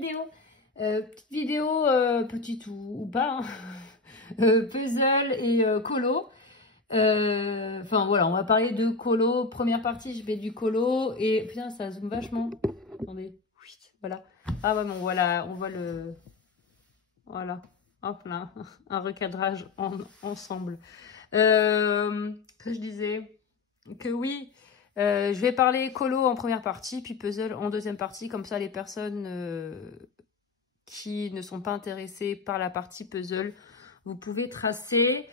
vidéo. Petite ou pas, hein. Puzzle et colo. Enfin voilà, on va parler de colo. Première partie, je mets du colo. Et putain, ça zoome vachement. Attendez. Voilà. Ah ouais, bon, voilà, on voit le... Voilà. Hop là. Un recadrage ensemble. Que je disais que oui, je vais parler colo en première partie, puis puzzle en deuxième partie. Comme ça, les personnes qui ne sont pas intéressées par la partie puzzle, vous pouvez tracer.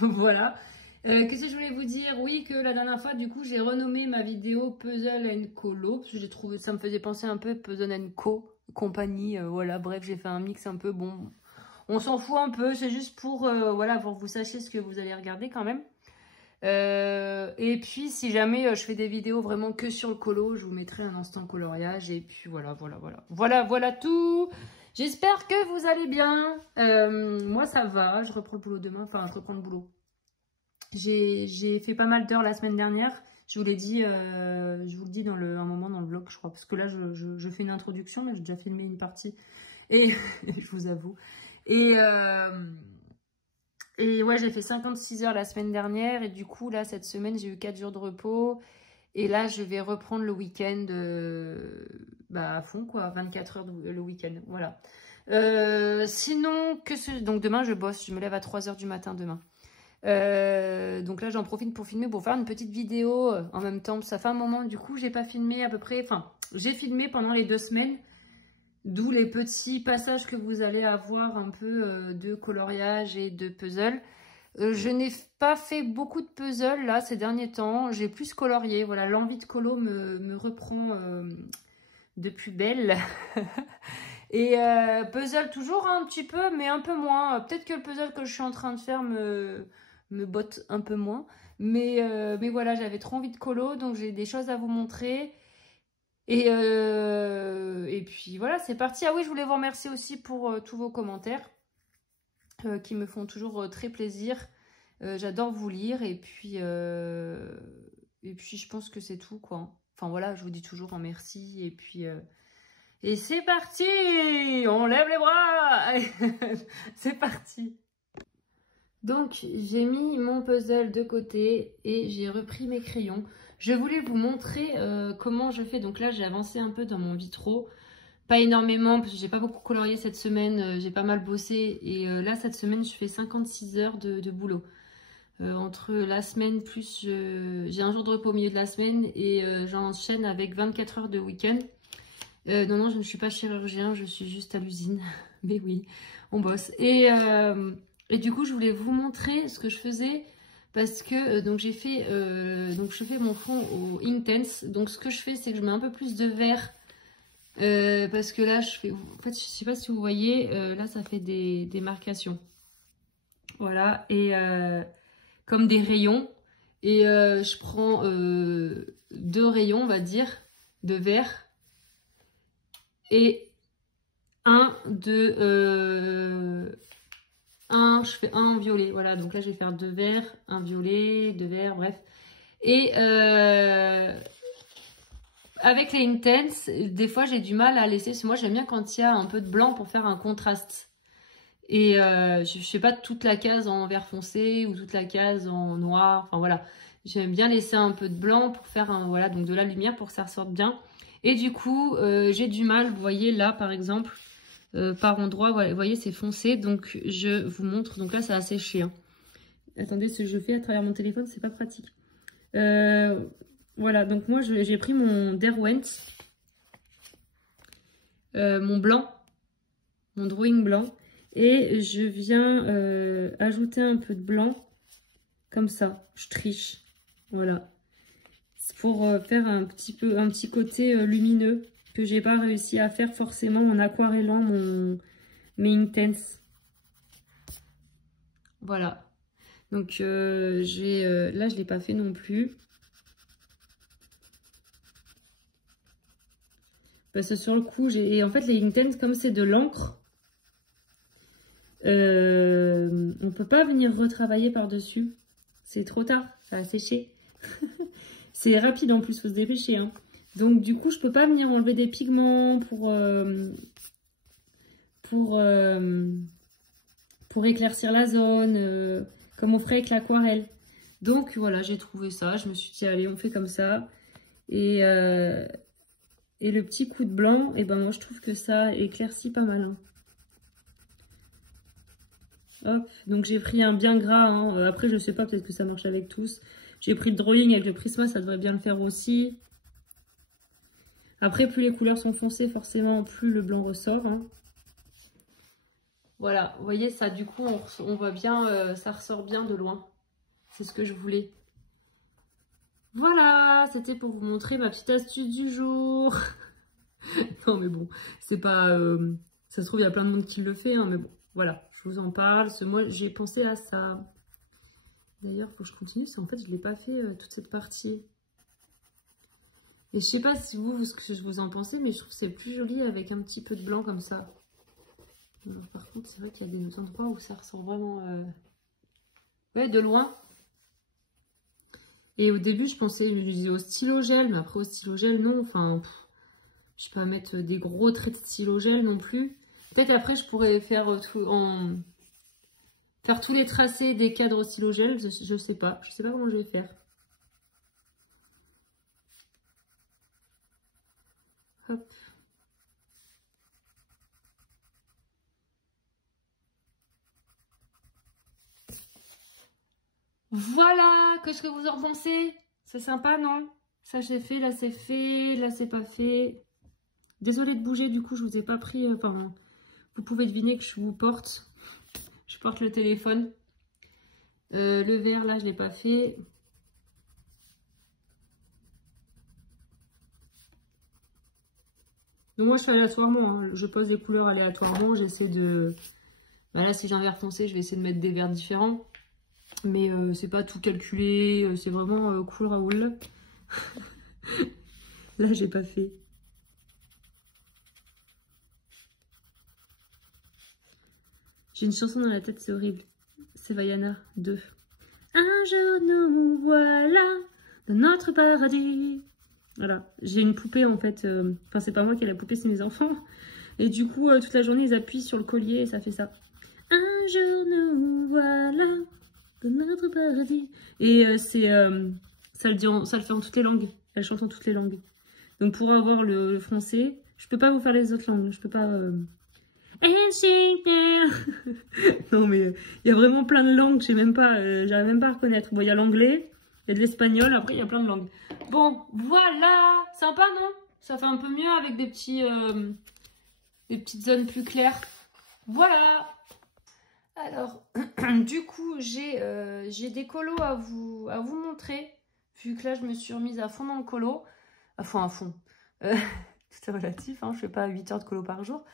Voilà. Qu'est-ce que je voulais vous dire? Oui, que la dernière fois, du coup, j'ai renommé ma vidéo Puzzle and Colo, parce que j'ai trouvé, ça me faisait penser un peu Puzzle and Co, compagnie, voilà, bref, j'ai fait un mix un peu, bon, on s'en fout un peu, c'est juste pour, voilà, pour que vous sachiez ce que vous allez regarder quand même. Et puis, si jamais je fais des vidéos vraiment que sur le colo, je vous mettrai un instant coloriage, et puis voilà. Voilà tout. J'espère que vous allez bien. Moi, ça va, je reprends le boulot demain, enfin, je reprends le boulot. J'ai fait pas mal d'heures la semaine dernière. Je vous l'ai dit, je vous le dis un moment dans le vlog, je crois. Parce que là, je fais une introduction, mais j'ai déjà filmé une partie. Et je vous avoue. Et ouais, j'ai fait 56 heures la semaine dernière. Et du coup, là, cette semaine, j'ai eu 4 jours de repos. Et là, je vais reprendre le week-end à fond, quoi. 24 heures le week-end. Voilà. Sinon, donc demain, je bosse. Je me lève à 3 heures du matin demain. Donc là j'en profite pour filmer, pour faire une petite vidéo en même temps. Ça fait un moment, du coup j'ai pas filmé à peu près, enfin j'ai filmé pendant les 2 semaines, d'où les petits passages que vous allez avoir un peu de coloriage et de puzzle. Je n'ai pas fait beaucoup de puzzle là ces derniers temps, j'ai plus colorié, voilà, l'envie de colo me reprend de plus belle. Et puzzle toujours un petit peu, mais un peu moins. Peut-être que le puzzle que je suis en train de faire me botte un peu moins. Mais voilà, j'avais trop envie de colo, donc j'ai des choses à vous montrer. Et puis voilà, c'est parti. Ah oui, je voulais vous remercier aussi pour tous vos commentaires qui me font toujours très plaisir. J'adore vous lire et puis je pense que c'est tout, quoi. Enfin voilà, je vous dis toujours un merci et puis... Et c'est parti! On lève les bras! Allez, c'est parti! Donc, j'ai mis mon puzzle de côté et j'ai repris mes crayons. Je voulais vous montrer comment je fais. Donc là, j'ai avancé un peu dans mon vitro. Pas énormément, parce que j'ai pas beaucoup colorié cette semaine. J'ai pas mal bossé. Et là, cette semaine, je fais 56 heures de boulot. Entre la semaine plus... j'ai un jour de repos au milieu de la semaine et j'enchaîne avec 24 heures de week-end. Non, je ne suis pas chirurgien, je suis juste à l'usine. Mais oui, on bosse. Et du coup, je voulais vous montrer ce que je faisais parce que donc j'ai fait donc je fais mon fond au Inktense. Donc ce que je fais, c'est que je mets un peu plus de vert parce que là, je fais. En fait, je sais pas si vous voyez, là, ça fait des marcations. Voilà, et comme des rayons. Et je prends 2 rayons, on va dire, de vert. Et je fais un en violet, voilà, donc là je vais faire 2 verts, un violet, 2 verts, bref. Et avec les Intense, des fois j'ai du mal à laisser, parce que moi j'aime bien quand il y a un peu de blanc pour faire un contraste. Et je fais pas toute la case en vert foncé ou toute la case en noir, enfin voilà. J'aime bien laisser un peu de blanc pour faire voilà, donc de la lumière pour que ça ressorte bien. Et du coup, j'ai du mal, vous voyez là par exemple, par endroit, vous voyez c'est foncé, donc je vous montre, donc là ça a séché. Hein. Attendez, ce que je fais à travers mon téléphone, c'est pas pratique. Voilà, donc moi j'ai pris mon Derwent, mon blanc, mon drawing blanc, et je viens ajouter un peu de blanc, comme ça, je triche, voilà. Pour faire un petit côté lumineux que j'ai pas réussi à faire forcément en aquarellant mes Inktense. Voilà. Donc là je l'ai pas fait non plus. Parce que sur le coup, en fait les Inktense, comme c'est de l'encre, on peut pas venir retravailler par-dessus. C'est trop tard, ça a séché. C'est rapide en plus, faut se dépêcher. Hein. Donc du coup, je peux pas venir enlever des pigments pour pour éclaircir la zone, comme on ferait avec l'aquarelle. Donc voilà, j'ai trouvé ça. Je me suis dit, allez, on fait comme ça. Et le petit coup de blanc, et ben moi je trouve que ça éclaircit pas mal. Hein. Hop, donc j'ai pris un bien gras. Hein. Après, je sais pas, peut-être que ça marche avec tous. J'ai pris le drawing avec le Prisma, ça devrait bien le faire aussi. Après, plus les couleurs sont foncées, forcément, plus le blanc ressort. Hein. Voilà, vous voyez ça, du coup, on voit bien, ça ressort bien de loin. C'est ce que je voulais. Voilà, c'était pour vous montrer ma petite astuce du jour. Non, mais bon, c'est pas... ça se trouve, il y a plein de monde qui le fait, hein, mais bon, voilà, je vous en parle. Moi, j'ai pensé à ça. D'ailleurs, il faut que je continue, parce qu'en fait, je ne l'ai pas fait toute cette partie. Et je sais pas si ce que vous en pensez, mais je trouve que c'est plus joli avec un petit peu de blanc comme ça. Alors, par contre, c'est vrai qu'il y a des endroits où ça ressort vraiment ouais, de loin. Et au début, je pensais, je disais au stylo gel, mais après au stylo gel, non. Enfin, je peux pas mettre des gros traits de stylo gel non plus. Peut-être après, je pourrais faire faire tous les tracés des cadres au stylo gel. Je sais pas. Je sais pas comment je vais faire. Hop. Voilà, qu'est-ce que vous en pensez? C'est sympa, non? Ça j'ai fait, là c'est pas fait. Désolée de bouger, du coup je vous ai pas pris, enfin, vous pouvez deviner que je vous porte. Je porte le téléphone. Le vert, là je l'ai pas fait. Donc moi je fais aléatoirement, hein. Je pose les couleurs aléatoirement, j'essaie de... Bah là si j'ai un vert foncé, je vais essayer de mettre des verts différents. Mais c'est pas tout calculé, c'est vraiment cool Raoul. Là j'ai pas fait. J'ai une chanson dans la tête, c'est horrible. C'est Vaiana 2. Un jour nous voilà dans notre paradis. Voilà, j'ai une poupée en fait. Enfin, c'est pas moi qui ai la poupée, c'est mes enfants. Et du coup, toute la journée, ils appuient sur le collier et ça fait ça. Un jour nous voilà dans notre paradis. Et ça le fait en toutes les langues. Elle chante en toutes les langues. Donc pour avoir le français, je peux pas vous faire les autres langues. Je peux pas. Non mais il y a vraiment plein de langues, je sais même pas, j'arrive même pas à reconnaître. Bon, il y a l'anglais, il y a de l'espagnol, après il y a plein de langues. Bon, voilà, sympa non? Ça fait un peu mieux avec des petites zones plus claires. Voilà. Alors, du coup, j'ai des colos à vous montrer, vu que là je me suis remise à fond dans le colo, à fond. Tout est relatif, hein, je fais pas 8 heures de colo par jour.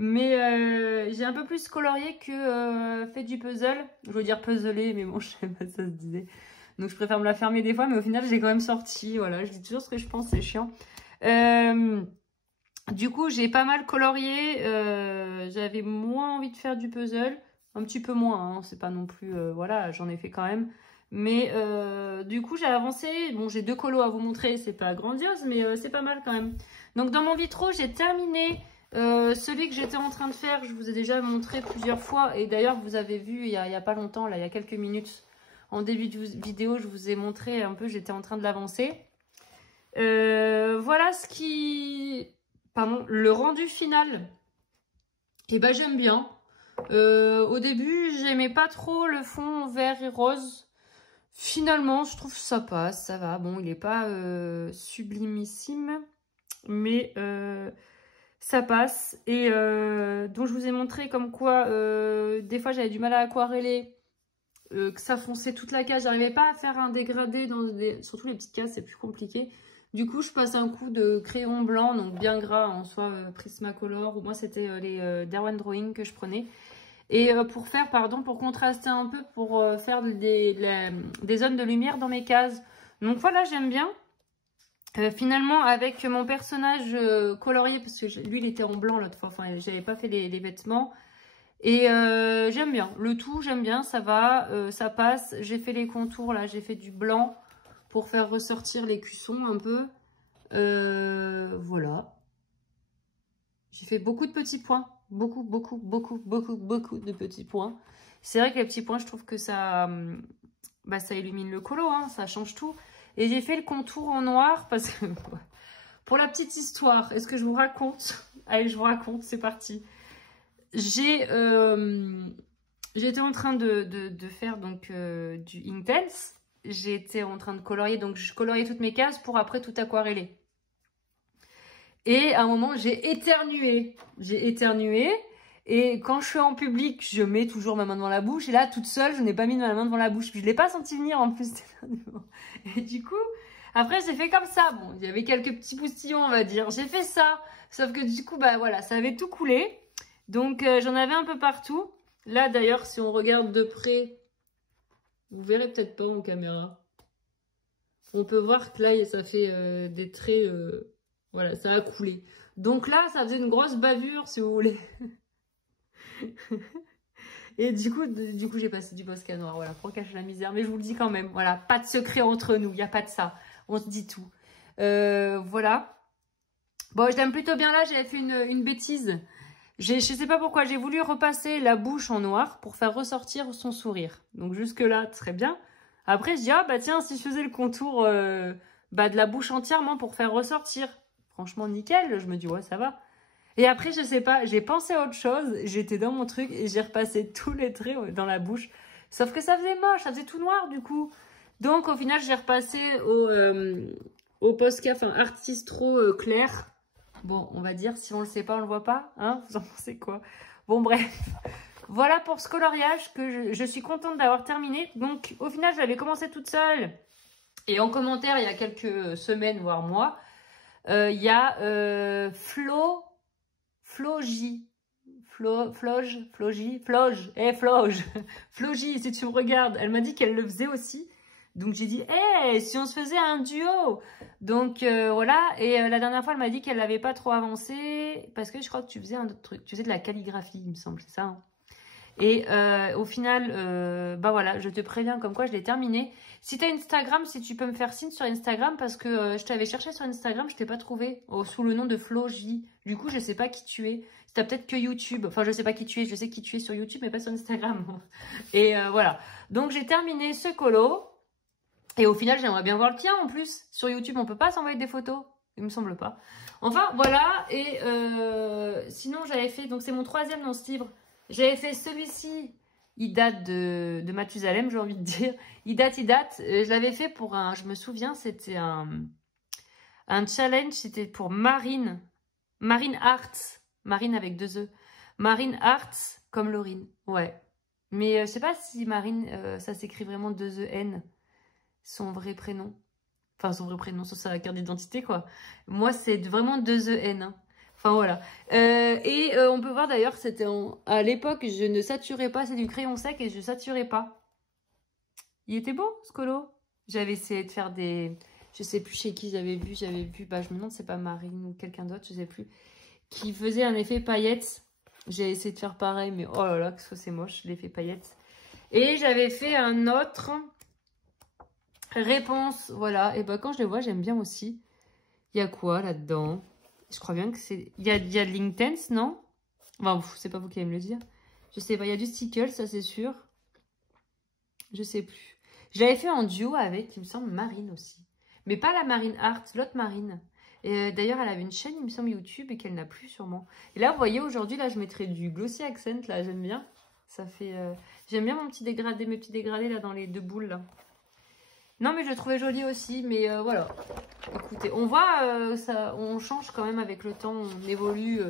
Mais j'ai un peu plus colorié que fait du puzzle. Je veux dire puzzler, mais bon, je sais pas si ça se disait. Donc je préfère me la fermer des fois, mais au final, j'ai quand même sorti. Voilà, je dis toujours ce que je pense, c'est chiant. Du coup, j'ai pas mal colorié. J'avais moins envie de faire du puzzle. Un petit peu moins, hein, c'est pas non plus... voilà, j'en ai fait quand même. Mais du coup, j'ai avancé. Bon, j'ai 2 colos à vous montrer. C'est pas grandiose, mais c'est pas mal quand même. Donc dans mon vitro, j'ai terminé... celui que j'étais en train de faire, je vous ai déjà montré plusieurs fois. Et d'ailleurs, vous avez vu il y a pas longtemps, là, il y a quelques minutes, en début de vidéo, je vous ai montré un peu, j'étais en train de l'avancer. Voilà ce qui... Pardon, le rendu final. Et ben j'aime bien. Au début, j'aimais pas trop le fond vert et rose. Finalement, je trouve que ça passe, ça va. Bon, il n'est pas sublimissime, mais... ça passe. Et donc je vous ai montré comme quoi des fois j'avais du mal à aquareller, que ça fonçait toute la case. J'arrivais pas à faire un dégradé surtout les petites cases, c'est plus compliqué. Du coup je passe un coup de crayon blanc, donc bien gras, en soit Prismacolor, ou moi c'était les Derwent Drawing que je prenais. Et pour contraster un peu, pour faire des zones de lumière dans mes cases. Donc voilà, j'aime bien. Finalement, avec mon personnage colorié, parce que lui, il était en blanc l'autre fois, enfin, j'avais pas fait les vêtements. Et j'aime bien, le tout, j'aime bien, ça va, ça passe. J'ai fait les contours, là, j'ai fait du blanc pour faire ressortir les cuissons un peu. Voilà. J'ai fait beaucoup de petits points. Beaucoup de petits points. C'est vrai que les petits points, je trouve que ça, bah, ça illumine le colo, hein, ça change tout. Et j'ai fait le contour en noir parce que, pour la petite histoire, est-ce que je vous raconte? Allez, je vous raconte, c'est parti. J'étais en train de faire donc du Inktense. J'étais en train de colorier, donc je coloriais toutes mes cases pour après tout aquareller. Et à un moment, j'ai éternué. Et quand je suis en public, je mets toujours ma main devant la bouche. Et là, toute seule, je n'ai pas mis ma main devant la bouche. Puis je ne l'ai pas senti venir en plus. Et du coup, après, j'ai fait comme ça. Bon, il y avait quelques petits poustillons, on va dire. J'ai fait ça. Sauf que du coup, bah voilà, ça avait tout coulé. Donc, j'en avais un peu partout. Là, d'ailleurs, si on regarde de près, vous verrez peut-être pas en caméra. On peut voir que là, ça fait des traits... voilà, ça a coulé. Donc là, ça faisait une grosse bavure, si vous voulez. Et du coup j'ai passé du Posca noir, voilà, pour cacher la misère. Mais je vous le dis quand même, voilà, pas de secret entre nous, il n'y a pas de ça. On se dit tout. Voilà. Bon, je l'aime plutôt bien là, j'avais fait une bêtise. Je sais pas pourquoi, j'ai voulu repasser la bouche en noir pour faire ressortir son sourire. Donc jusque là, très bien. Après, je dis, ah bah tiens, si je faisais le contour bah, de la bouche entièrement pour faire ressortir. Franchement, nickel, je me dis, ouais, ça va. Et après, je sais pas, j'ai pensé à autre chose, j'étais dans mon truc et j'ai repassé tous les traits dans la bouche. Sauf que ça faisait moche, ça faisait tout noir du coup. Donc au final, j'ai repassé au Posca, enfin Artistro clair. Bon, on va dire, si on le sait pas, on le voit pas. Hein, vous en pensez quoi? Bon, bref. Voilà pour ce coloriage que je suis contente d'avoir terminé. Donc au final, j'avais commencé toute seule. Et en commentaire, il y a quelques semaines, voire mois, il y a Floji, Floji, si tu me regardes, elle m'a dit qu'elle le faisait aussi. Donc j'ai dit, hey, si on se faisait un duo. Donc voilà, et la dernière fois, elle m'a dit qu'elle n'avait pas trop avancé, parce que je crois que tu faisais un autre truc, tu faisais de la calligraphie, il me semble, c'est ça, hein. Et au final, bah voilà, je te préviens comme quoi je l'ai terminé. Si tu as Instagram, si tu peux me faire signe sur Instagram, parce que je t'avais cherché sur Instagram, je t'ai pas trouvé sous le nom de Flo J. Du coup, je sais pas qui tu es. Tu as peut-être que YouTube. Enfin, je sais pas qui tu es, je sais qui tu es sur YouTube, mais pas sur Instagram. Et voilà. Donc, j'ai terminé ce colo. Et au final, j'aimerais bien voir le tien en plus. Sur YouTube, on peut pas s'envoyer des photos. Il me semble pas. Enfin, voilà. Et sinon, j'avais fait... Donc, c'est mon 3e dans ce livre. J'avais fait celui-ci, il date de Mathusalem, j'ai envie de dire. Il date. Je l'avais fait pour un, je me souviens, c'était un challenge, c'était pour Marine Arts. Marine avec 2 E. Marine Arts, comme Laurine, ouais. Mais je sais pas si Marine, ça s'écrit vraiment 2 E N, son vrai prénom. Enfin, son vrai prénom, sur sa carte d'identité, quoi. Moi, c'est vraiment 2 E N, hein. Enfin voilà. On peut voir d'ailleurs, c'était à l'époque, je ne saturais pas, c'est du crayon sec et je saturais pas. Il était beau ce colo. J'avais essayé de faire des... Je sais plus chez qui j'avais vu, bah je me demande si c'est pas Marine ou quelqu'un d'autre, je sais plus. Qui faisait un effet paillettes. J'ai essayé de faire pareil, mais oh là là, que c'est moche, l'effet paillettes. Et j'avais fait un autre réponse, voilà. Et bah quand je les vois, j'aime bien aussi. Il y a quoi là-dedans? Je crois bien que c'est... Il y a de l'Inktense, non? Enfin, c'est pas vous qui allez me le dire. Je sais pas, il y a du stickle, ça c'est sûr. Je sais plus. Je l'avais fait en duo avec, il me semble, Marine aussi. Mais pas la Marine Art, l'autre Marine. Et d'ailleurs, elle avait une chaîne, il me semble, YouTube, et qu'elle n'a plus sûrement. Et là, vous voyez, aujourd'hui, là, je mettrai du Glossy Accent, là, j'aime bien. Ça fait... J'aime bien mon petit dégradé, mes petits dégradés, là, dans les 2 boules, là. Non, mais je le trouvais joli aussi, mais voilà. Écoutez, on voit, ça, on change quand même avec le temps, on évolue,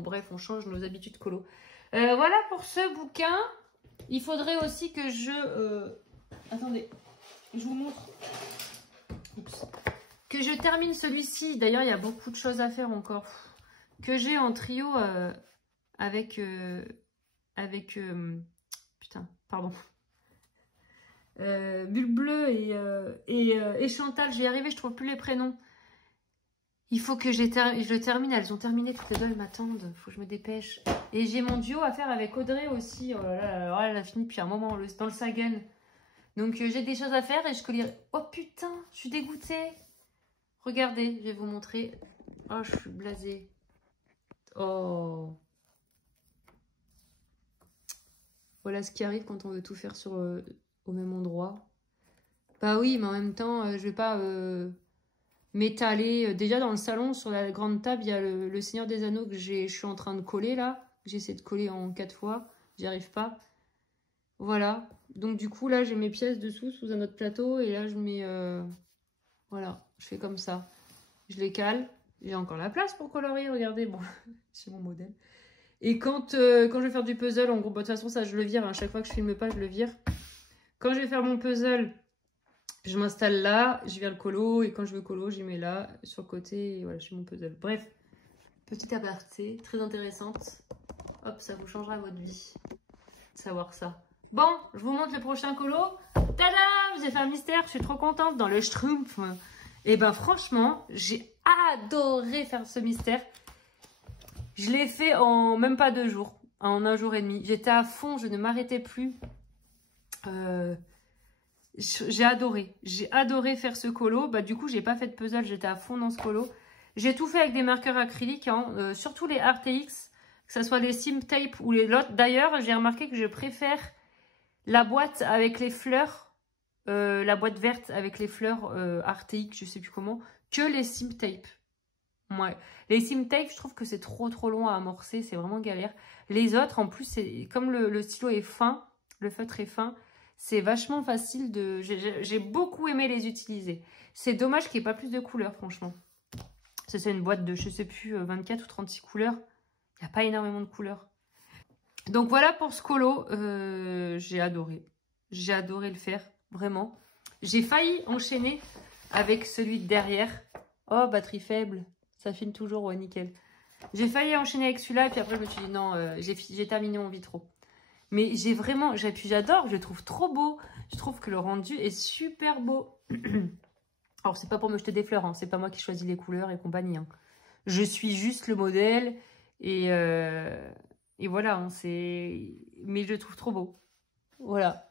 bref, on change nos habitudes colo. Voilà pour ce bouquin. Il faudrait aussi que je... attendez, je vous montre. Oups. Que je termine celui-ci. D'ailleurs, il y a beaucoup de choses à faire encore. Que j'ai en trio avec... putain, pardon. Bulle Bleue et Chantal, je vais y arriver, je trouve plus les prénoms. Il faut que je le termine, elles ont terminé, toutes les deux, elles m'attendent, il faut que je me dépêche. Et j'ai mon duo à faire avec Audrey aussi, oh là là, alors elle a fini depuis un moment, dans le Sagen. Donc j'ai des choses à faire et je collirai... Oh putain, je suis dégoûtée. Regardez, je vais vous montrer. Oh, je suis blasée. Oh. Voilà ce qui arrive quand on veut tout faire sur, au même endroit. Bah oui, mais en même temps, je vais pas m'étaler. Déjà dans le salon, sur la grande table, il y a le Seigneur des Anneaux que je suis en train de coller là. J'essaie de coller en 4 fois. J'y arrive pas. Voilà. Donc du coup, là, j'ai mes pièces dessous, sous un autre plateau. Et là, je mets... voilà, je fais comme ça. Je les cale. J'ai encore la place pour colorier, regardez. Bon, c'est mon modèle. Et quand je vais faire du puzzle, en gros, bah, de toute façon, ça, je le vire. À chaque fois que je filme pas, je le vire. Quand je vais faire mon puzzle, je m'installe là, je vire le colo. Et quand je veux colo, j'y mets là, sur le côté. Et voilà, je fais mon puzzle. Bref, petite aparté, très intéressante. Hop, ça vous changera votre vie. De savoir ça. Bon, je vous montre le prochain colo. Tada! J'ai fait un mystère, je suis trop contente dans le Schtroumpf. Et ben franchement, j'ai adoré faire ce mystère. Je l'ai fait en même pas 2 jours, en 1 jour et demi. J'étais à fond, je ne m'arrêtais plus. J'ai adoré faire ce colo. Bah, du coup, j'ai pas fait de puzzle, j'étais à fond dans ce colo. J'ai tout fait avec des marqueurs acryliques, hein, surtout les RTX, que ce soit les Sim Tape ou les lots. D'ailleurs, j'ai remarqué que je préfère la boîte avec les fleurs, la boîte verte avec les fleurs RTX, je sais plus comment, que les Sim Tape. Ouais. Les Sim Tape, je trouve que c'est trop long à amorcer, c'est vraiment galère. Les autres, en plus, comme le stylo est fin, le feutre est fin, c'est vachement facile de... J'ai beaucoup aimé les utiliser. C'est dommage qu'il n'y ait pas plus de couleurs, franchement. C'est une boîte de, je sais plus, 24 ou 36 couleurs. Il n'y a pas énormément de couleurs. Donc voilà pour ce colo. J'ai adoré. J'ai adoré le faire, vraiment. J'ai failli enchaîner avec celui de derrière. Oh, batterie faible. Ça filme toujours, ouais, nickel. J'ai failli enchaîner avec celui-là, et puis après, je me suis dit, non, j'ai terminé mon vitro. Mais j'adore, je le trouve trop beau. Je trouve que le rendu est super beau. Alors, c'est pas pour me jeter des fleurs, hein. C'est pas moi qui choisis les couleurs et compagnie, hein. Je suis juste le modèle, et voilà, hein, mais je le trouve trop beau. Voilà.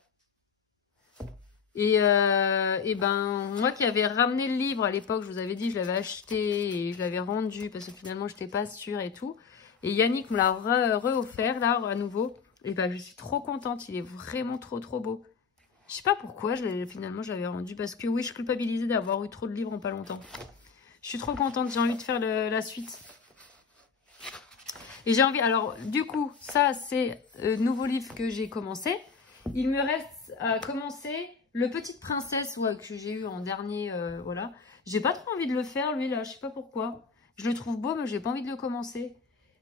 Et ben, moi qui avais ramené le livre à l'époque, je vous avais dit, je l'avais acheté et je l'avais rendu parce que finalement, je n'étais pas sûre et tout. Et Yannick me l'a re-offert là, à nouveau. Et ben, je suis trop contente. Il est vraiment trop beau. Je sais pas pourquoi, finalement, je l'avais rendu. Parce que oui, je culpabilisais d'avoir eu trop de livres en pas longtemps. Je suis trop contente. J'ai envie de faire la suite. Et j'ai envie... Alors, du coup, ça, c'est le nouveau livre que j'ai commencé. Il me reste à commencer... Le Petite Princesse, ouais, que j'ai eu en dernier, voilà. J'ai pas trop envie de le faire, lui, là, je sais pas pourquoi. Je le trouve beau, mais j'ai pas envie de le commencer.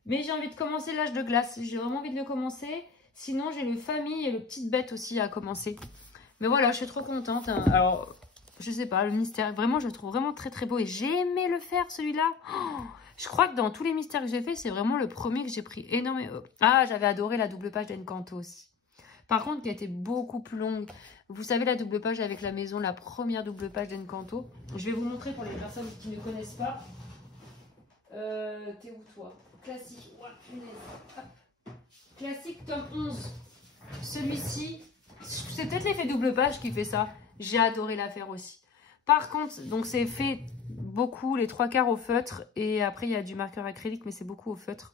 Mais j'ai envie de commencer L'Âge de glace. J'ai vraiment envie de le commencer. Sinon, j'ai le Famille et le Petite Bête aussi à commencer. Mais voilà, je suis trop contente, hein. Alors, je sais pas, le mystère, vraiment, je le trouve vraiment très beau. Et j'ai aimé le faire, celui-là. Oh, je crois que dans tous les mystères que j'ai fait, c'est vraiment le premier que j'ai pris énormément. Ah, j'avais adoré la double page d'Encanto aussi. Par contre, qui a été beaucoup plus longue. Vous savez, la double page avec la maison, la première double page d'Encanto. Je vais vous montrer pour les personnes qui ne connaissent pas. T'es où, toi? Classique. Ouais, classique, tome 11. Celui-ci, c'est peut-être l'effet double page qui fait ça. J'ai adoré la faire aussi. Par contre, donc c'est fait beaucoup, les 3/4 au feutre. Et après, il y a du marqueur acrylique, mais c'est beaucoup au feutre.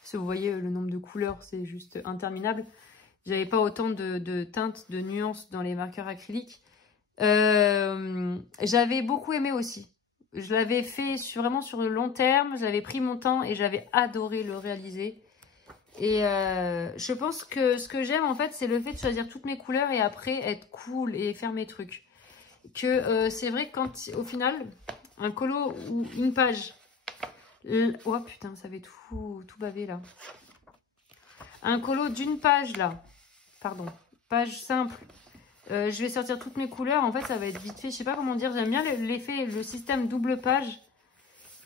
Parce que vous voyez, le nombre de couleurs, c'est juste interminable. J'avais pas autant de teintes, de nuances dans les marqueurs acryliques. J'avais beaucoup aimé aussi. Je l'avais fait vraiment sur le long terme. J'avais pris mon temps et j'avais adoré le réaliser. Et je pense que ce que j'aime, en fait, c'est le fait de choisir toutes mes couleurs et après être cool et faire mes trucs. Que c'est vrai que quand, au final, un colo ou une page... Oh putain, ça avait tout bavé là. Un colo d'une page là. Pardon. Page simple. Je vais sortir toutes mes couleurs. En fait, ça va être vite fait. Je sais pas comment dire. J'aime bien l'effet, le système double page.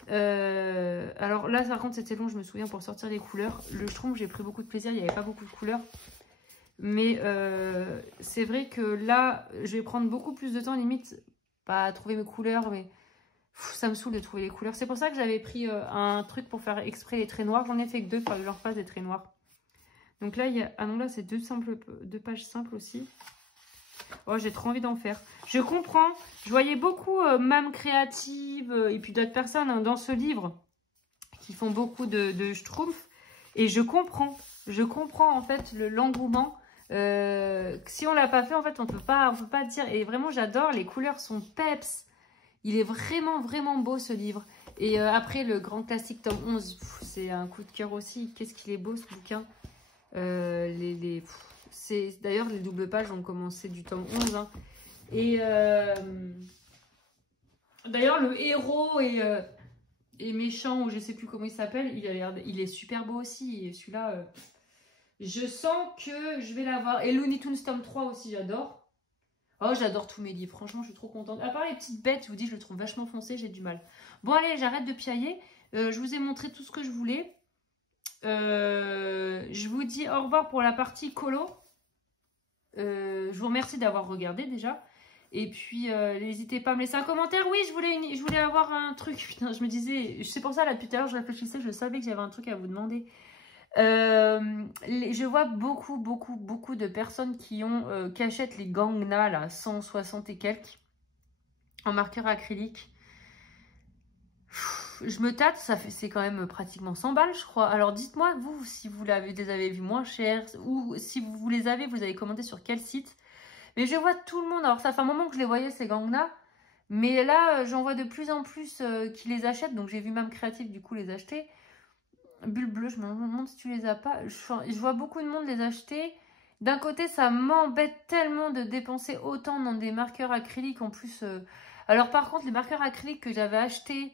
Alors là, par contre, c'était long. Je me souviens pour sortir les couleurs. Le Schtroumpf, j'ai pris beaucoup de plaisir. Il n'y avait pas beaucoup de couleurs. Mais c'est vrai que là, je vais prendre beaucoup plus de temps, limite, pas à trouver mes couleurs, mais... ça me saoule de trouver les couleurs. C'est pour ça que j'avais pris un truc pour faire exprès les traits noirs. J'en ai fait que 2, il faudrait que j'en refasse des traits noirs. Donc là, il y a... Ah non, là, c'est 2 pages simples aussi. Oh, j'ai trop envie d'en faire. Je comprends. Je voyais beaucoup Mam Créative et puis d'autres personnes, hein, dans ce livre qui font beaucoup de schtroumpfs. Et je comprends en fait l'engouement. Si on l'a pas fait, en fait, on peut pas dire. Et vraiment, j'adore, les couleurs sont peps. Il est vraiment, vraiment beau ce livre. Et après, le grand classique tome 11, c'est un coup de cœur aussi. Qu'est-ce qu'il est beau ce bouquin. D'ailleurs, les doubles pages ont commencé du tome 11. Hein. Et d'ailleurs, le héros est méchant, ou je sais plus comment il s'appelle, il est super beau aussi. Et celui-là, je sens que je vais l'avoir. Et Looney Tunes tome 3 aussi, j'adore. Oh, j'adore tous mes livres. Franchement, je suis trop contente. À part les petites bêtes, je vous dis, je le trouve vachement foncé, j'ai du mal. Bon, allez, j'arrête de piailler. Je vous ai montré tout ce que je voulais. Je vous dis au revoir pour la partie colo. Je vous remercie d'avoir regardé déjà. Et puis, n'hésitez pas à me laisser un commentaire. Oui, je voulais avoir un truc. Putain, je me disais... C'est pour ça, là, depuis tout à l'heure, je réfléchissais. Je savais que j'avais un truc à vous demander. Je vois beaucoup de personnes qui achètent les Gangna, là, 160 et quelques, en marqueur acrylique. Je me tâte, c'est quand même pratiquement 100 balles, je crois. Alors, dites-moi, vous, si vous les avez vus moins chers, ou si vous les avez, vous avez commandé sur quel site. Mais je vois tout le monde. Alors, ça fait un moment que je les voyais, ces Gangna. Mais là, j'en vois de plus en plus qui les achètent. Donc, j'ai vu même Créatif, du coup, les acheter. Bulle bleue, je me demande si tu les as pas. Je vois beaucoup de monde les acheter. D'un côté, ça m'embête tellement de dépenser autant dans des marqueurs acryliques. En plus, alors par contre, les marqueurs acryliques que j'avais achetés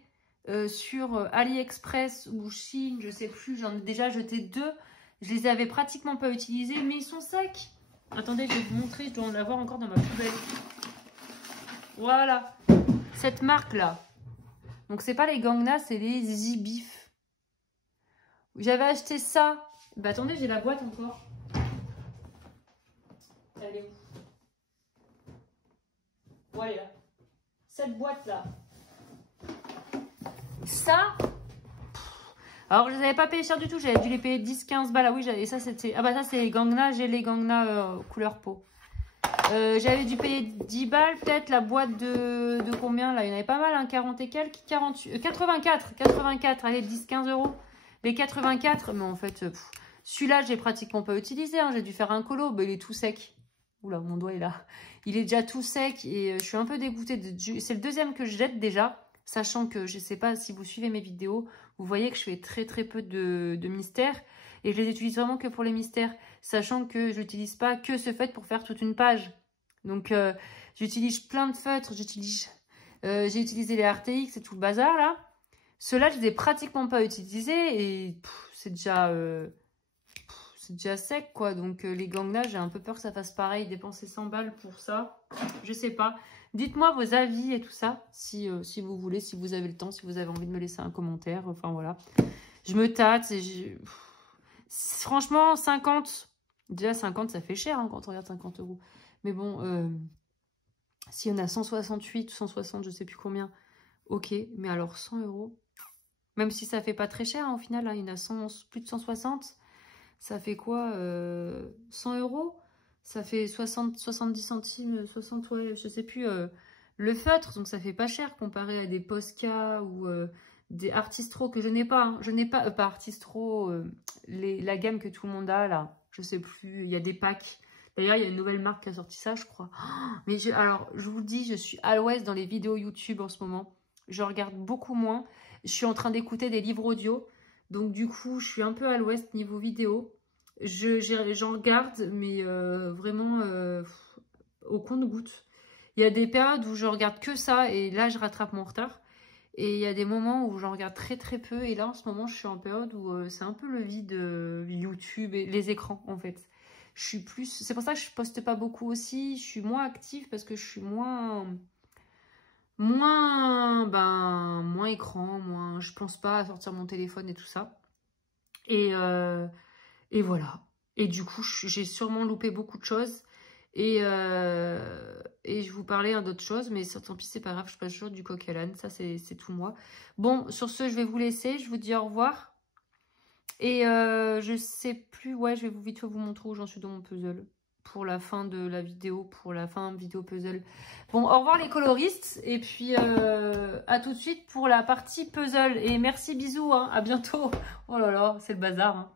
sur AliExpress ou Chine, je sais plus, j'en ai déjà jeté 2. Je les avais pratiquement pas utilisés, mais ils sont secs. Attendez, je vais vous montrer, je dois en avoir encore dans ma poubelle. Voilà, cette marque-là. Donc, c'est pas les Gangna, c'est les Zibif. J'avais acheté ça. Bah, attendez, j'ai la boîte encore. Elle est où? Voilà. Cette boîte-là. Ça. Alors, je les avais pas payé cher du tout. J'avais dû les payer 10-15 balles. Ah oui, et ça, c'était... Ah bah, ça, c'est les Gangna. J'ai les Gangna couleur peau. J'avais dû payer 10 balles, peut-être la boîte de combien là? Il y en avait pas mal, hein, 40 et quelques, 48, 84, allez, 10-15 euros. Les 84, mais en fait, celui-là, j'ai pratiquement pas utilisé, hein, j'ai dû faire un colo, il est tout sec. Oula, mon doigt est là. Il est déjà tout sec et je suis un peu dégoûtée. C'est le deuxième que je jette déjà, sachant que je sais pas si vous suivez mes vidéos, vous voyez que je fais très peu de mystères. Et je les utilise vraiment que pour les mystères, sachant que je n'utilise pas que ce feutre pour faire toute une page. Donc, j'utilise plein de feutres. J'ai utilisé les RTX et tout le bazar, là. Ceux-là, je ne les ai pratiquement pas utilisés et c'est déjà sec, quoi. Donc, les Gangna, j'ai un peu peur que ça fasse pareil. Dépenser 100 balles pour ça, je sais pas. Dites-moi vos avis et tout ça, si vous voulez, si vous avez le temps, si vous avez envie de me laisser un commentaire. Enfin, voilà. Je me tâte et franchement, 50, déjà 50, ça fait cher hein, quand on regarde 50 euros. Mais bon, s'il y en a 168 ou 160, je sais plus combien, ok. Mais alors 100 euros, même si ça fait pas très cher, hein, au final, hein, il y en a plus de 160, ça fait quoi 100 euros, ça fait 70 centimes, 60, ouais, je sais plus, le feutre, donc ça fait pas cher comparé à des Posca ou... des Artistro que je n'ai pas. Hein. Je n'ai pas, pas Artistro, la gamme que tout le monde a là. Je sais plus, il y a des packs. D'ailleurs, il y a une nouvelle marque qui a sorti ça, je crois. Oh, mais alors, je vous le dis, je suis à l'ouest dans les vidéos YouTube en ce moment. Je regarde beaucoup moins. Je suis en train d'écouter des livres audio. Donc, du coup, je suis un peu à l'ouest niveau vidéo. J'en regarde, mais vraiment au compte-gouttes. Il y a des périodes où je regarde que ça et là, je rattrape mon retard. Et il y a des moments où j'en regarde très peu. Et là, en ce moment, je suis en période où c'est un peu le vide YouTube et les écrans, en fait. Je suis plus... C'est pour ça que je poste pas beaucoup aussi. Je suis moins active parce que je suis moins écran, je pense pas à sortir mon téléphone et tout ça. Et voilà. Et du coup, j'ai sûrement loupé beaucoup de choses. Et je vous parlais d'autres choses, mais tant pis, c'est pas grave, je passe toujours du coq à l'âne, ça c'est tout moi. Bon, sur ce, je vais vous laisser, je vous dis au revoir. Et je sais plus, ouais, je vais vite fait vous montrer où j'en suis dans mon puzzle. pour la fin de la vidéo, pour la fin vidéo puzzle. Bon, au revoir les coloristes, et puis à tout de suite pour la partie puzzle. Et merci, bisous, hein, à bientôt. Oh là là, c'est le bazar, hein.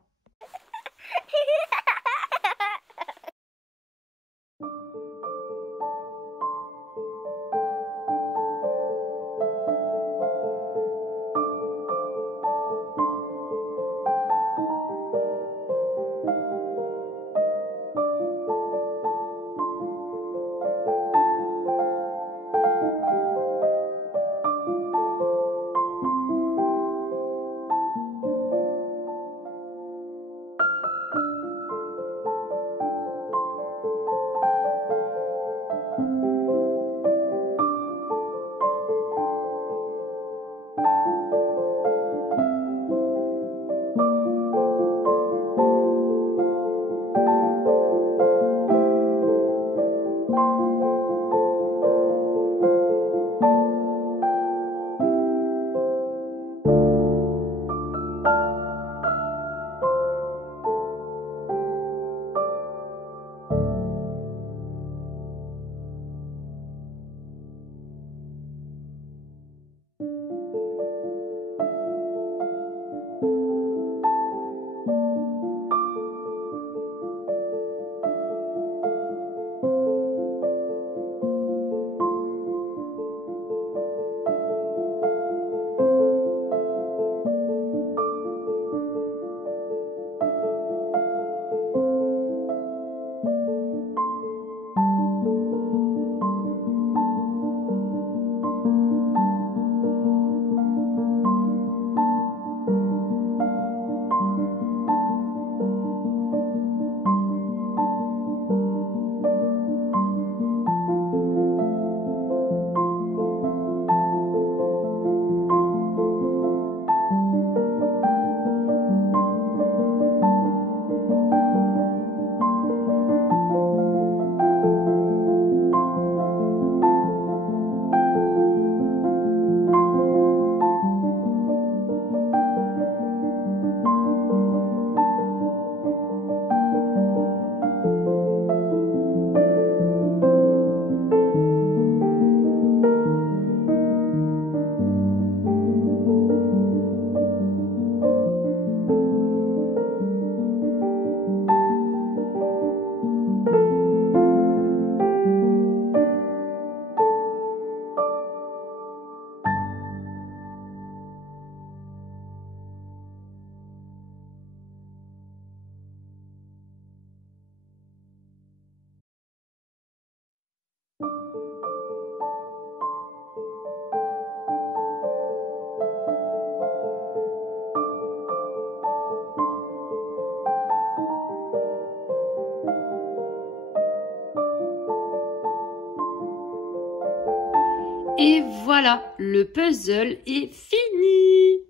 Et voilà, le puzzle est fini.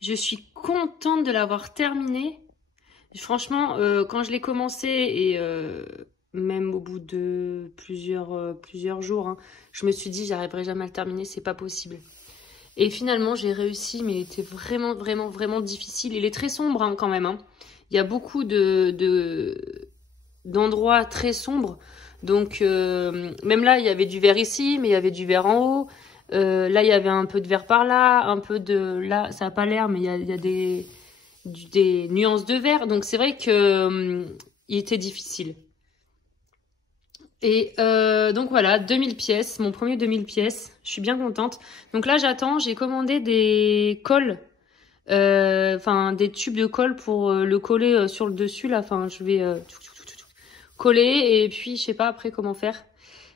Je suis contente de l'avoir terminé. Franchement, quand je l'ai commencé et même au bout de plusieurs jours, hein, je me suis dit j'arriverai jamais à le terminer, c'est pas possible. Et finalement, j'ai réussi, mais il était vraiment, vraiment, vraiment difficile. Il est très sombre hein, quand même. Hein. Il y a beaucoup d'endroits très sombres. Donc, même là, il y avait du vert ici, mais il y avait du vert en haut. Là, il y avait un peu de vert par là, un peu de... Là, ça n'a pas l'air, mais il y a des nuances de vert. Donc, c'est vrai que il était difficile. Et donc, voilà, 2000 pièces, mon premier 2000 pièces. Je suis bien contente. Donc là, j'attends. J'ai commandé des colles, enfin, des tubes de colle pour le coller sur le dessus. Là, enfin, je vais... coller et puis je sais pas après comment faire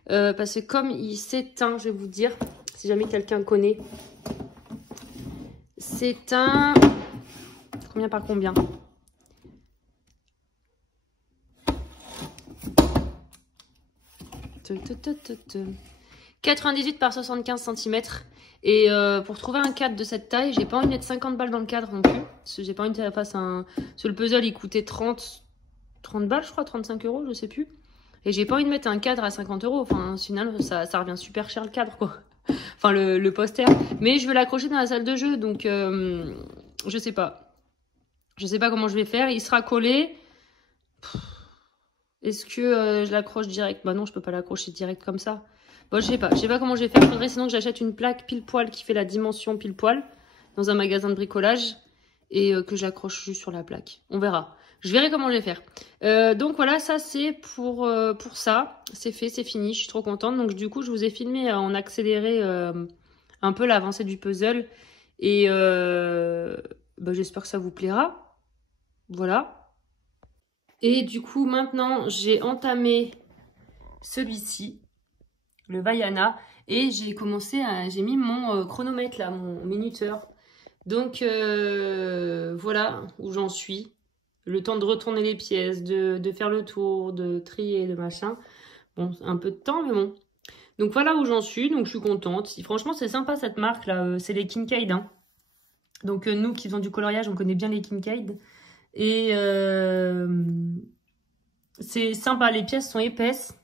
parce que comme il s'éteint, je vais vous dire si jamais quelqu'un connaît, s'éteint combien par combien, te. 98 par 75 cm et pour trouver un cadre de cette taille, j'ai pas envie de mettre 50 balles dans le cadre non plus parce que j'ai pas envie de faire face à un... Parce que le puzzle il coûtait 30 balles, je crois, 35 €, je sais plus. Et j'ai pas envie de mettre un cadre à 50 €. Enfin, finalement, ça revient super cher le cadre, quoi. Enfin, le poster. Mais je veux l'accrocher dans la salle de jeu, donc je sais pas. Je sais pas comment je vais faire. Il sera collé. Est-ce que je l'accroche direct? Bah non, je peux pas l'accrocher direct comme ça. Bon, je sais pas comment je vais faire. Il faudrait sinon que j'achète une plaque pile poil qui fait la dimension pile poil dans un magasin de bricolage et que je l'accroche juste sur la plaque. On verra. Je verrai comment je vais faire. Donc voilà, ça c'est pour ça. C'est fait, c'est fini. Je suis trop contente. Donc du coup, je vous ai filmé en accéléré un peu l'avancée du puzzle. Et bah, j'espère que ça vous plaira. Voilà. Et du coup, maintenant, j'ai entamé celui-ci, le Vaiana. Et j'ai mis mon chronomètre là, mon minuteur. Donc voilà où j'en suis. Le temps de retourner les pièces, de faire le tour, de trier, de machin. Bon, un peu de temps, mais bon. Donc voilà où j'en suis, donc je suis contente. Franchement, c'est sympa cette marque là, c'est les Kincaid. Hein. Donc nous qui faisons du coloriage, on connaît bien les Kincaid. Et c'est sympa, les pièces sont épaisses.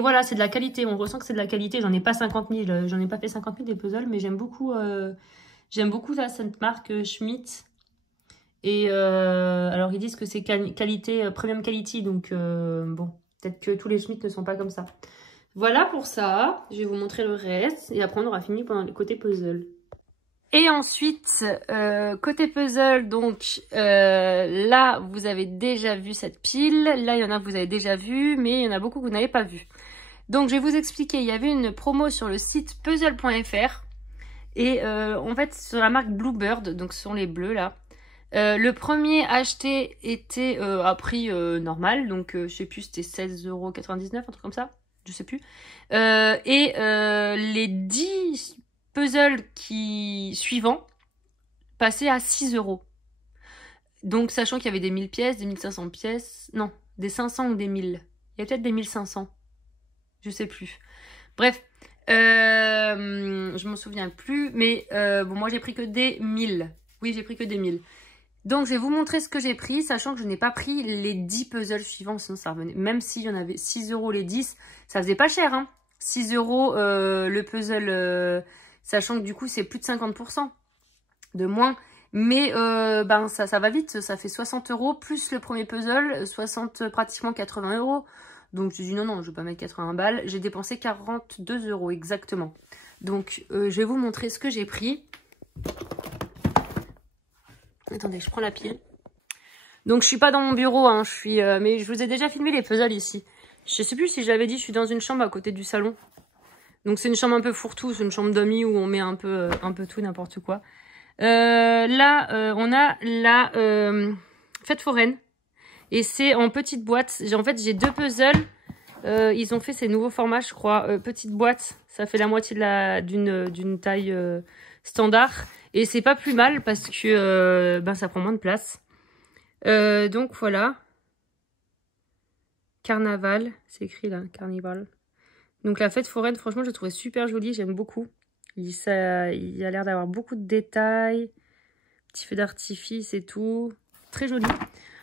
Voilà, c'est de la qualité, on ressent que c'est de la qualité. J'en ai pas 50 000, j'en ai pas fait 50 000 des puzzles, mais j'aime beaucoup là, cette marque Schmidt. Et alors ils disent que c'est qualité, premium quality, donc bon, peut-être que tous les Schmidt ne sont pas comme ça. Voilà pour ça, je vais vous montrer le reste, et après on aura fini pendant le côté puzzle. Et ensuite, côté puzzle, donc là, vous avez déjà vu cette pile. Là, il y en a que vous avez déjà vu, mais il y en a beaucoup que vous n'avez pas vu. Donc, je vais vous expliquer. Il y avait une promo sur le site puzzle.fr. Et en fait, sur la marque Bluebird, donc ce sont les bleus là. Le premier acheté était à prix normal. Donc, je sais plus, c'était 16,99 €, un truc comme ça. Je sais plus. Et les 10... puzzle suivant passait à 6 €. Donc, sachant qu'il y avait des 1000 pièces, des 1500 pièces. Non, des 500 ou des 1000. Il y a peut-être des 1500. Je sais plus. Bref, je m'en souviens plus. Mais bon, moi, j'ai pris que des 1000. Oui, j'ai pris que des 1000. Donc, je vais vous montrer ce que j'ai pris, sachant que je n'ai pas pris les 10 puzzles suivants. Sinon, ça revenait. Même s'il y en avait 6 € les 10, ça faisait pas cher, hein. 6 € le puzzle... sachant que du coup, c'est plus de 50% de moins. Mais ben, ça va vite. Ça fait 60 € plus le premier puzzle. Pratiquement 80 €. Donc, je dis non, je vais pas mettre 80 balles. J'ai dépensé 42 € exactement. Donc, je vais vous montrer ce que j'ai pris. Attendez, je prends la pile. Donc, je suis pas dans mon bureau. Hein, mais je vous ai déjà filmé les puzzles ici. Je sais plus si j'avais dit, je suis dans une chambre à côté du salon. Donc c'est une chambre un peu fourre-tout, c'est une chambre d'amis où on met un peu tout, n'importe quoi. Là, on a la fête foraine. Et c'est en petite boîte. En fait, j'ai 2 puzzles. Ils ont fait ces nouveaux formats, je crois. Petite boîte, ça fait la moitié d'une taille standard. Et c'est pas plus mal parce que ben, ça prend moins de place. Donc voilà. Carnaval, c'est écrit là, carnival. Donc la fête foraine, franchement, je l'ai trouvé super jolie, j'aime beaucoup. Il a l'air d'avoir beaucoup de détails, petit feu d'artifice et tout, très joli.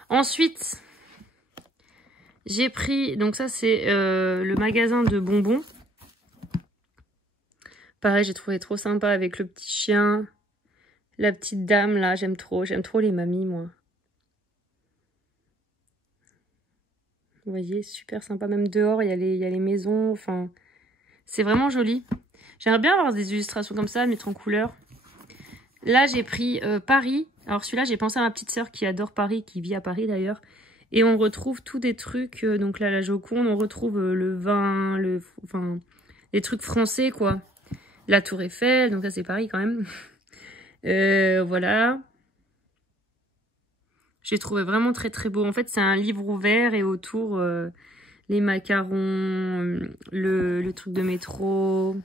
Ensuite, j'ai pris, donc ça c'est le magasin de bonbons. Pareil, j'ai trouvé trop sympa avec le petit chien, la petite dame là, j'aime trop les mamies moi. Vous voyez, super sympa, même dehors, il y a les maisons, enfin... C'est vraiment joli. J'aimerais bien avoir des illustrations comme ça, mettre en couleur. Là, j'ai pris Paris. Alors celui-là, j'ai pensé à ma petite sœur qui adore Paris, qui vit à Paris d'ailleurs. Et on retrouve tous des trucs. Donc là, la Joconde, on retrouve le vin, enfin, les trucs français, quoi. La Tour Eiffel, donc ça c'est Paris quand même. Voilà. J'ai trouvé vraiment très très beau. En fait, c'est un livre ouvert et autour... les macarons, le truc de métro.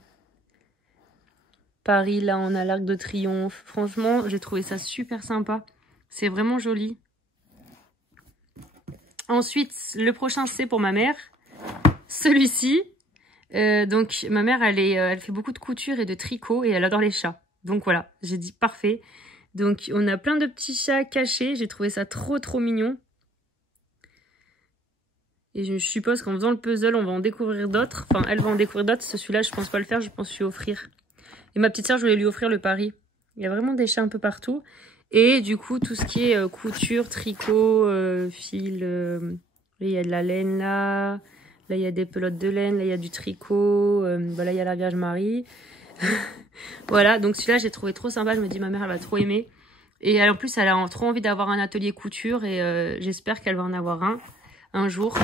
Paris, là, on a l'Arc de Triomphe. Franchement, j'ai trouvé ça super sympa. C'est vraiment joli. Ensuite, le prochain, c'est pour ma mère. Celui-ci. Donc, ma mère, elle fait beaucoup de couture et de tricot et elle adore les chats. Donc, voilà, j'ai dit parfait. Donc, on a plein de petits chats cachés. J'ai trouvé ça trop, trop mignon. Et je suppose qu'en faisant le puzzle, on va en découvrir d'autres. Enfin, elle va en découvrir d'autres. Celui-là, je pense pas le faire, je pense lui offrir. Et ma petite sœur, je voulais lui offrir le Paris. Il y a vraiment des chats un peu partout. Et du coup, tout ce qui est couture, tricot, fil, là, il y a de la laine là. Là, il y a des pelotes de laine, là, il y a du tricot. Voilà, il y a la Vierge Marie. Voilà, donc celui-là, j'ai trouvé trop sympa. Je me dis, ma mère, elle va trop aimer. Et elle, en plus, elle a trop envie d'avoir un atelier couture. Et j'espère qu'elle va en avoir un jour.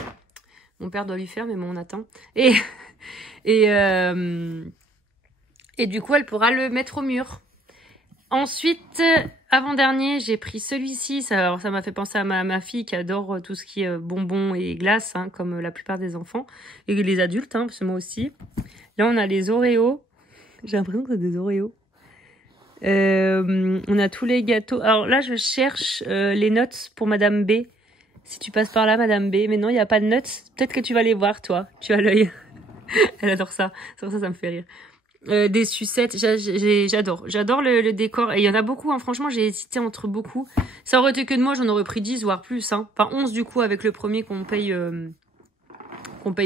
Mon père doit lui faire, mais bon, on attend. Et du coup, elle pourra le mettre au mur. Ensuite, avant-dernier, j'ai pris celui-ci. Alors, ça m'a fait penser à ma fille qui adore tout ce qui est bonbons et glaces, hein, comme la plupart des enfants. Et les adultes, hein, parce que moi aussi. Là, on a les Oreos. J'ai l'impression que c'est des Oreos. On a tous les gâteaux. Alors là, je cherche les nuts pour Madame B. Si tu passes par là, Madame B. Mais non, il n'y a pas de nuts. Peut-être que tu vas les voir, toi. Tu as l'œil. Elle adore ça. C'est pour ça que ça me fait rire. Des sucettes, j'adore le décor, et il y en a beaucoup, hein. Franchement j'ai hésité entre beaucoup, ça aurait été que de moi j'en aurais pris 10 voire plus, hein. Enfin 11 du coup avec le premier qu'on paye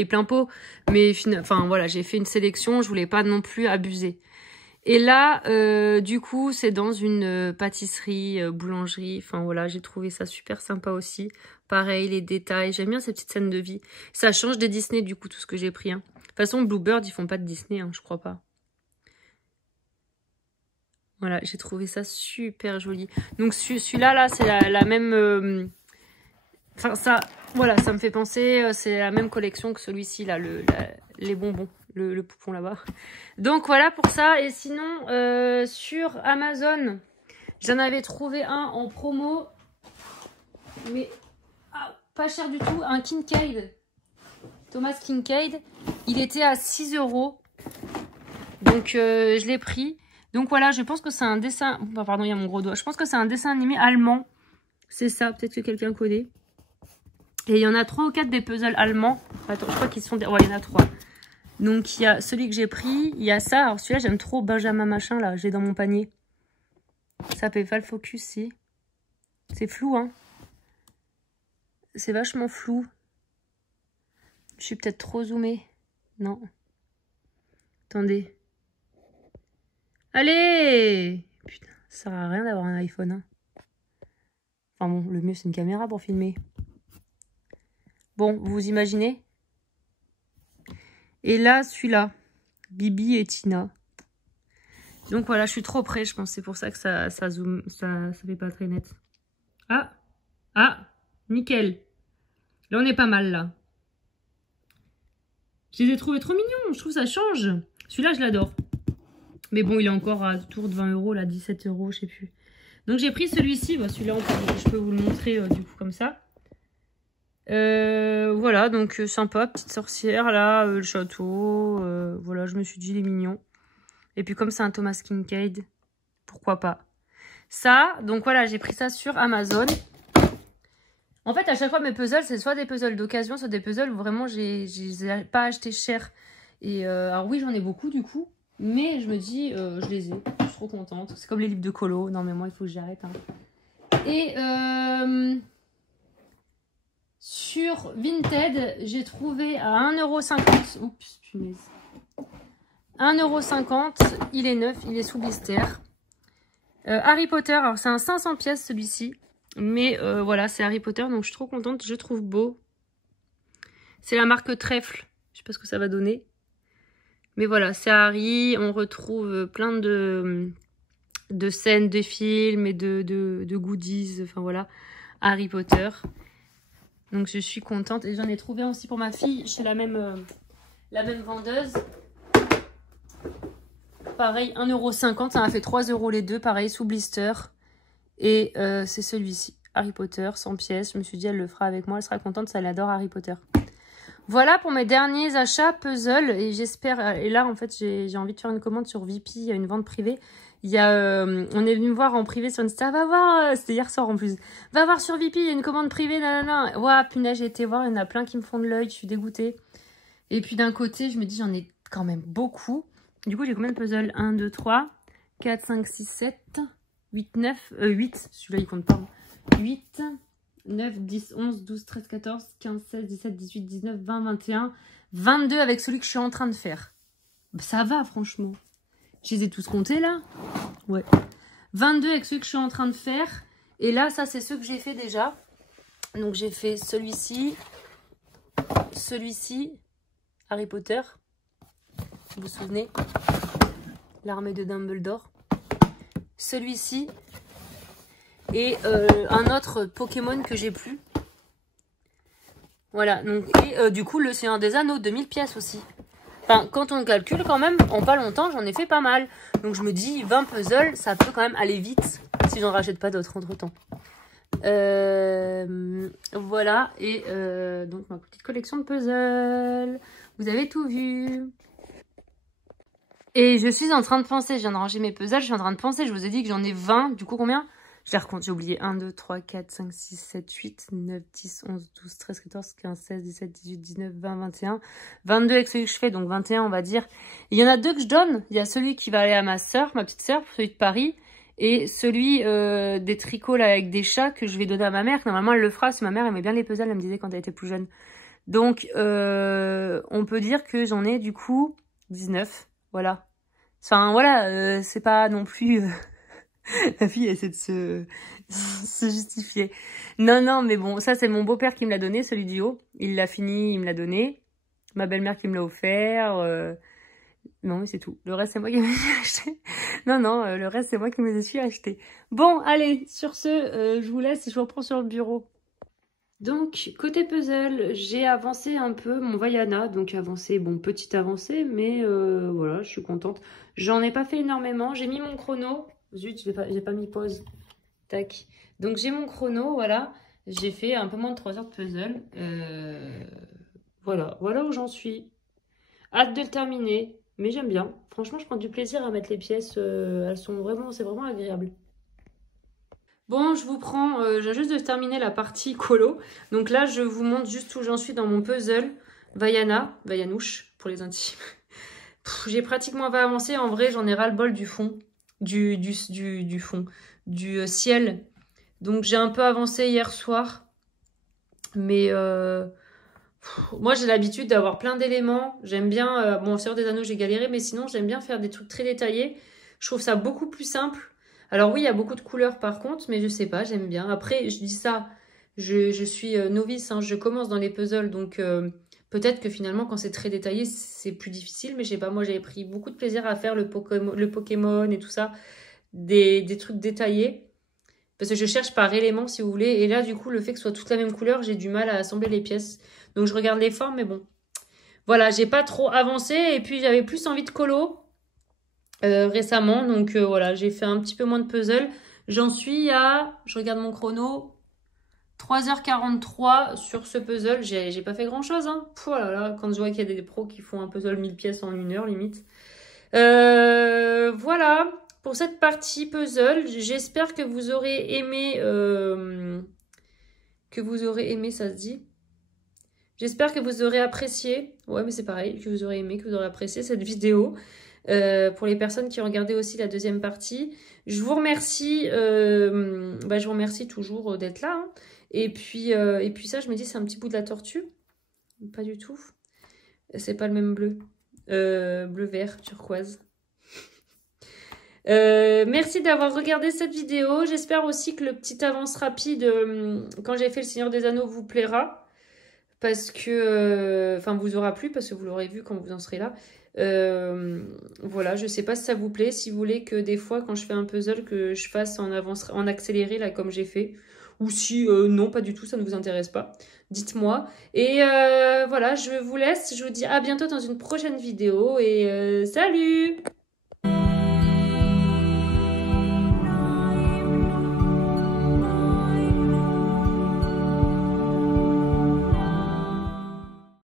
plein pot, mais enfin voilà, j'ai fait une sélection, je voulais pas non plus abuser. Et là du coup c'est dans une pâtisserie, boulangerie, enfin voilà, j'ai trouvé ça super sympa aussi, pareil les détails, j'aime bien ces petites scènes de vie, ça change des Disney du coup tout ce que j'ai pris, hein. De toute façon Bluebird ils font pas de Disney, hein, je crois pas. Voilà, j'ai trouvé ça super joli. Donc celui-là, là, c'est la même... Enfin, ça, voilà, ça me fait penser, c'est la même collection que celui-ci, là, les bonbons, le poupon là-bas. Donc voilà pour ça. Et sinon, sur Amazon, j'en avais trouvé un en promo, mais pas cher du tout, un Kincaid. Thomas Kincaid, il était à 6 €. Donc je l'ai pris. Donc voilà, je pense que c'est un dessin... Oh, pardon, il y a mon gros doigt. Je pense que c'est un dessin animé allemand. C'est ça, peut-être que quelqu'un connaît. Et il y en a 3 ou 4 des puzzles allemands. Attends, je crois qu'ils sont... Ouais, il y en a 3. Donc il y a celui que j'ai pris. Il y a ça. Alors celui-là, j'aime trop Benjamin Machin, là. J'ai dans mon panier. Ça s'appelle Val Focus, si. C'est flou, hein. C'est vachement flou. Je suis peut-être trop zoomée. Non. Attendez. Allez! Putain, ça sert à rien d'avoir un iPhone, hein. Enfin bon, le mieux c'est une caméra pour filmer. Bon, vous imaginez? Et là, celui-là. Bibi et Tina. Donc voilà, je suis trop près, je pense. C'est pour ça que ça zoome, ça fait pas très net. Ah, nickel. Là, on est pas mal, là. Je les ai trouvés trop mignons. Je trouve que ça change. Celui-là, je l'adore. Mais bon, il est encore à autour de 20 €, là, 17 €, je sais plus. Donc j'ai pris celui-ci. Bah, celui-là, je peux vous le montrer du coup comme ça. Voilà, donc sympa, petite sorcière, là, le château. Voilà, je me suis dit, il est mignon. Et puis comme c'est un Thomas Kincaid, pourquoi pas. Ça, donc voilà, j'ai pris ça sur Amazon. En fait, à chaque fois, mes puzzles, c'est soit des puzzles d'occasion, soit des puzzles où vraiment, je les ai pas achetés cher. Et alors oui, j'en ai beaucoup du coup. Mais je me dis, je les ai. Je suis trop contente. C'est comme les livres de colo. Non, mais moi, il faut que j'arrête. Hein. Et sur Vinted, j'ai trouvé à 1,50 €. Oups, punaise. 1,50 €. Il est neuf. Il est sous blister. Harry Potter. Alors, c'est un 500 pièces celui-ci. Mais voilà, c'est Harry Potter. Donc, je suis trop contente. Je trouve beau. C'est la marque Trèfle. Je sais pas ce que ça va donner. Mais voilà, c'est Harry, on retrouve plein de scènes, de films et de goodies, enfin voilà, Harry Potter. Donc je suis contente et j'en ai trouvé aussi pour ma fille chez la même vendeuse. Pareil, 1,50 €, ça m'a fait 3 € les deux, pareil, sous blister. Et c'est celui-ci, Harry Potter, 100 pièces. Je me suis dit, elle le fera avec moi, elle sera contente, ça l'adore Harry Potter. Voilà pour mes derniers achats puzzle et j'espère, et là en fait j'ai envie de faire une commande sur VP, il y a une vente privée, il y a, on est venu me voir en privé sur Insta, va voir, c'était hier soir en plus, va voir sur VP, il y a une commande privée, nanana, ouah punaise j'ai été voir, il y en a plein qui me font de l'œil, je suis dégoûtée, et puis d'un côté je me dis j'en ai quand même beaucoup, du coup j'ai combien de puzzles, 1, 2, 3, 4, 5, 6, 7, 8, 9, 8, celui-là il compte pas, 8, 9, 10, 11, 12, 13, 14, 15, 16, 17, 18, 19, 20, 21, 22 avec celui que je suis en train de faire. Ça va, franchement. Je les ai tous comptés, là. Ouais. 22 avec ceux que je suis en train de faire. Et là, ça, c'est ceux que j'ai fait déjà. Donc, j'ai fait celui-ci, Harry Potter, vous vous souvenez, l'armée de Dumbledore, celui-ci, et un autre Pokémon que j'ai plus. Voilà, donc, et du coup, le Seigneur des Anneaux, 2000 pièces aussi. Enfin, quand on calcule quand même, en pas longtemps, j'en ai fait pas mal. Donc, je me dis, 20 puzzles, ça peut quand même aller vite si j'en rachète pas d'autres entre-temps. Voilà, et donc ma petite collection de puzzles. Vous avez tout vu. Et je suis en train de penser, je viens de ranger mes puzzles, je suis en train de penser, je vous ai dit que j'en ai 20, du coup combien? Je les recompte, j'ai oublié. 1, 2, 3, 4, 5, 6, 7, 8, 9, 10, 11, 12, 13, 14, 15, 16, 17, 18, 19, 20, 21, 22 avec celui que je fais, donc 21 on va dire. Il y en a deux que je donne, il y a celui qui va aller à ma soeur, ma petite soeur, celui de Paris, et celui des tricots là avec des chats que je vais donner à ma mère. Normalement elle le fera, si ma mère aimait bien les puzzles, elle me disait quand elle était plus jeune. Donc on peut dire que j'en ai du coup 19, voilà. Enfin voilà, c'est pas non plus... La fille essaie de se justifier. Non, mais bon, ça c'est mon beau-père qui me l'a donné, celui du haut. Il l'a fini, il me l'a donné. Ma belle-mère qui me l'a offert. Non, mais c'est tout. Le reste, c'est moi qui me les suis acheté. Non, le reste, c'est moi qui me les suis achetés. Bon, allez, sur ce, je vous laisse et je vous reprends sur le bureau. Donc, côté puzzle, j'ai avancé un peu mon Vaiana. Donc, avancé, bon, petite avancée, mais voilà, je suis contente. J'en ai pas fait énormément. J'ai mis mon chrono. Zut, j'ai pas mis pause. Tac. Donc, j'ai mon chrono, voilà. J'ai fait un peu moins de 3 heures de puzzle. Voilà où j'en suis. Hâte de le terminer, mais j'aime bien. Franchement, je prends du plaisir à mettre les pièces. C'est vraiment agréable. Bon, je vous prends, je viens juste de terminer la partie colo. Donc là, je vous montre juste où j'en suis dans mon puzzle. Vayanouche pour les intimes. J'ai pratiquement pas avancé. En vrai, j'en ai ras-le-bol du fond. Du ciel. Donc j'ai un peu avancé hier soir. Mais moi j'ai l'habitude d'avoir plein d'éléments. J'aime bien, bon, Seigneur des Anneaux j'ai galéré, mais sinon j'aime bien faire des trucs très détaillés. Je trouve ça beaucoup plus simple. Alors oui, il y a beaucoup de couleurs par contre, mais je sais pas, j'aime bien. Après, je dis ça, je suis novice, hein, je commence dans les puzzles, donc peut-être que finalement quand c'est très détaillé, c'est plus difficile, mais je sais pas, moi j'avais pris beaucoup de plaisir à faire le Pokémon et tout ça, des trucs détaillés. Parce que je cherche par élément, si vous voulez. Et là, du coup, le fait que ce soit toute la même couleur, j'ai du mal à assembler les pièces. Donc, je regarde les formes, mais bon. Voilà, j'ai pas trop avancé. Et puis, j'avais plus envie de colo récemment. Donc, voilà, j'ai fait un petit peu moins de puzzle. J'en suis à, je regarde mon chrono, 3h43 sur ce puzzle. J'ai pas fait grand-chose, hein. Oh là là, quand je vois qu'il y a des pros qui font un puzzle 1000 pièces en 1 heure, limite. Voilà. Pour cette partie puzzle, j'espère que vous aurez aimé, ça se dit. J'espère que vous aurez apprécié, ouais mais c'est pareil, que vous aurez aimé, que vous aurez apprécié cette vidéo. Pour les personnes qui ont regardé aussi la deuxième partie, je vous remercie, je vous remercie toujours d'être là. Hein. Et puis ça, je me dis, c'est un petit bout de la tortue. Pas du tout. C'est pas le même bleu. Bleu-vert, turquoise. Merci d'avoir regardé cette vidéo. J'espère aussi que le petit avance rapide quand j'ai fait le Seigneur des Anneaux vous plaira. Parce que... Enfin, vous aura plu parce que vous l'aurez vu quand vous en serez là. Voilà, je sais pas si ça vous plaît. Si vous voulez que des fois, quand je fais un puzzle, que je fasse en accéléré, là, comme j'ai fait. Ou si non, pas du tout, ça ne vous intéresse pas. Dites-moi. Et voilà, je vous laisse. Je vous dis à bientôt dans une prochaine vidéo. Et salut!